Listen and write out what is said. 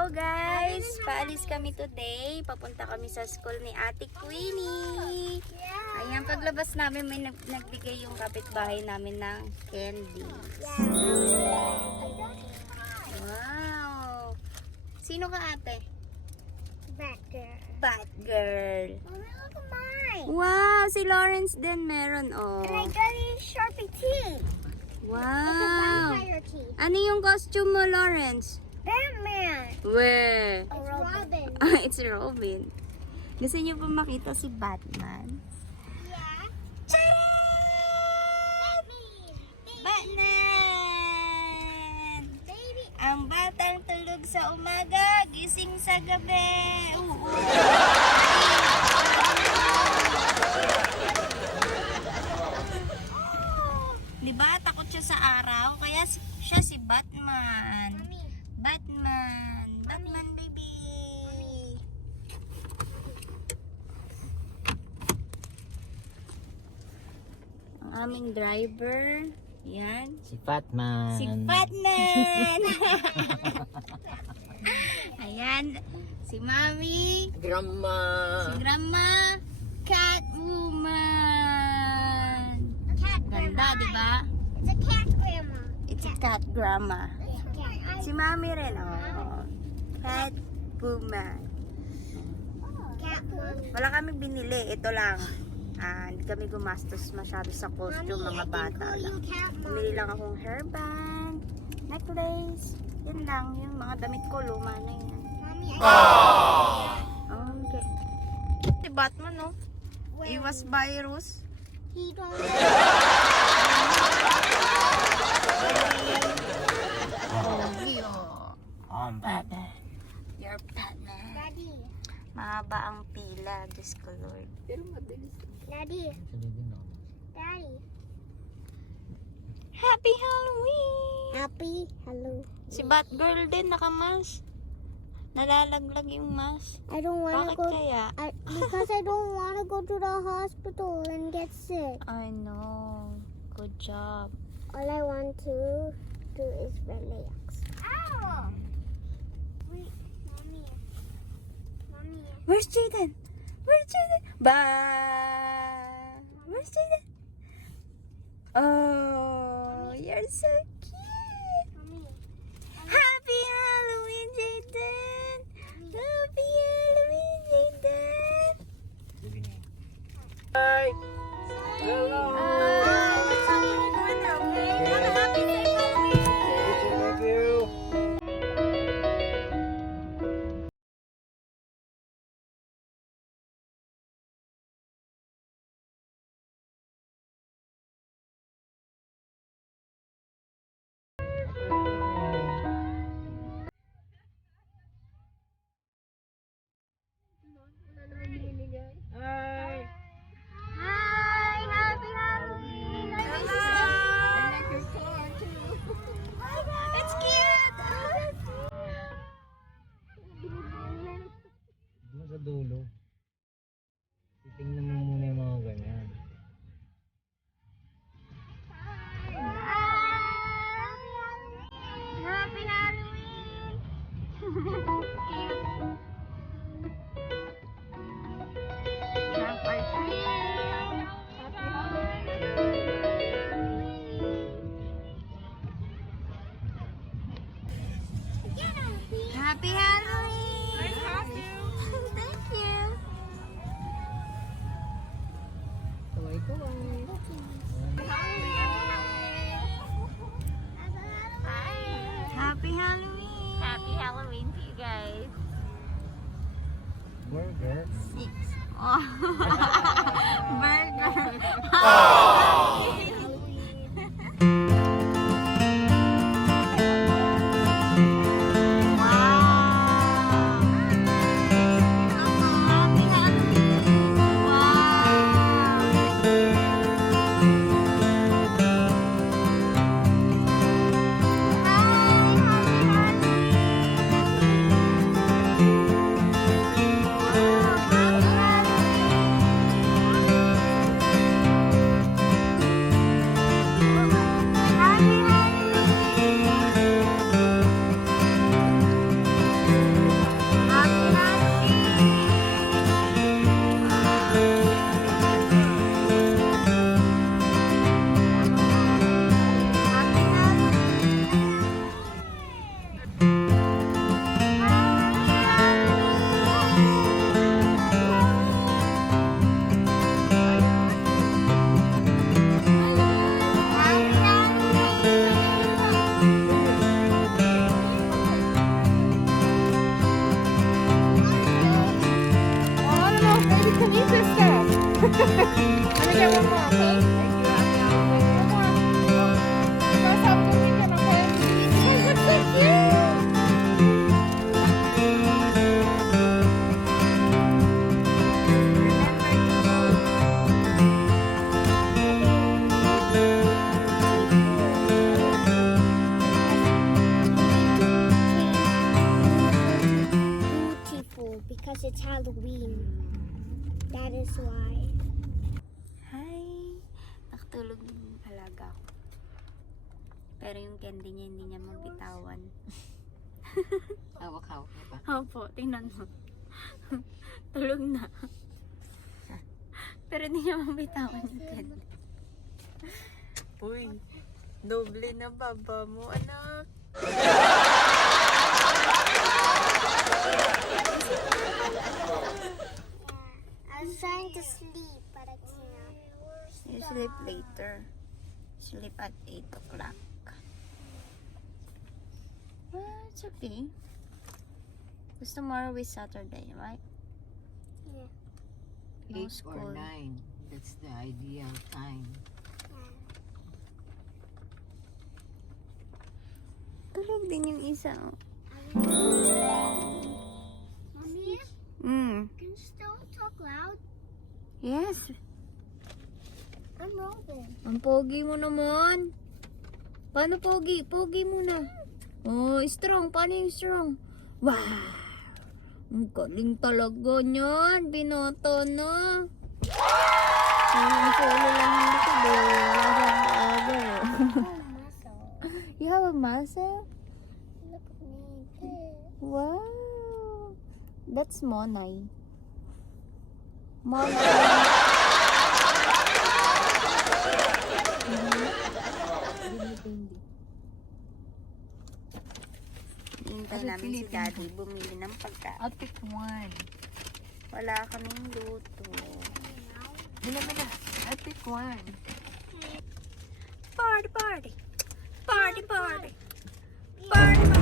Hello guys! Paalis kami today. Papunta kami sa school ni Ate Queenie. Ayan, paglabas namin may nagbigay yung kapitbahay namin ng candy. Wow! Sino ka ate? Batgirl. Batgirl. Mommy, look at mine. Wow! Si Lawrence din meron oh. And I got a Sharpie tea. It's a Wow! vampire tea. Ano yung costume mo, Lawrence? Batman. Where? It's Robin. It's Robin. Gusto niyo pa makita si Batman? Yeah. Charan! Batman! Baby. Ang batang tulog sa umaga, gising sa gabi. Diba? Takot siya sa araw, kaya siya si Batman. Mommy. Batman. Batman baby. Ang aming driver. Yan. Si Batman. Si Batman. Ayan. Si Mami. Grandma. Si Grandma. Catwoman. Cat Ganda, grandma. diba? It's a cat grandma. It's a cat grandma. It's a cat. Si Mami rin, oh. Catwoman. Cat mommy. Wala kami binili. Ito lang. Hindi kami gumastos masyado sa costume, mga bata lang. Cat Bumili lang akong hairband, necklace. Yun lang. Yung mga damit ko, luma na yan. Mommy, Okay. Si Batman, no? Iwas virus. he don't. I'm Batman. You're Batman. Daddy. Mahaba ang pila, Diyos ko Lord. Daddy. Daddy. Happy Halloween! Happy hello. Si Batgirl din nakamas. Nalalaglag yung mask. I don't want to Bakit go. kaya? Because I don't want to go to the hospital and get sick. I know. Good job. All I want to do is relax. Ow! Wait, mommy. Mommy. Where's Jaden? Where's Jaden? Bye! Where's Jaden? Oh, you're so cute! Mommy. Happy Halloween, Jaden! Happy Halloween, Jaden! Hi! Hello! Thank you! Hi! Hi, happy Halloween. I like your car too. It's cute! Doon sa dulo. Titingnan mo muna yung mga ganyan. Happy Halloween. Happy Halloween! Thank you! Happy Halloween! Happy Halloween to you guys. Burger. Oh. Burger! share one more, okay? Thank you. One more. You guys have a good weekend, okay? Oh, look at you. Beautiful because it's Halloween. That is why. Hi! Nakatulog yung alaga ko. Pero yung candy niya, hindi niya mabitawan. Hawak-hawak mo pa. Opo, tingnan mo. Tulog na. Pero hindi niya mabitawan yung candy. Uy, doble na baba mo, anak. I was trying to sleep, but I can't. You sleep later. Sleep at 8 o'clock. Well, it's okay. Because tomorrow is Saturday, right? Yeah. No 8 school. or 9. That's the ideal time. Tulog din yung isa. Oh. Mommy, Mm. can you still talk loud? Yes. I'm Robin. Ang pogi mo naman. Paano pogi? Pogi muna. Oh, strong. Paano yung strong? Wow! Ang galing talaga niyan. Binoto na. Ang solo lang yung likod eh. Wala siyang aga eh. Muscle. You have a muscle? Look at me. Wow! That's Monay. Monay. Hintay namin si Daddy bumili ng pagkain. I'll pick one. Wala kaming luto. Bila. I'll pick one. Party, party! Party, party! Party, party!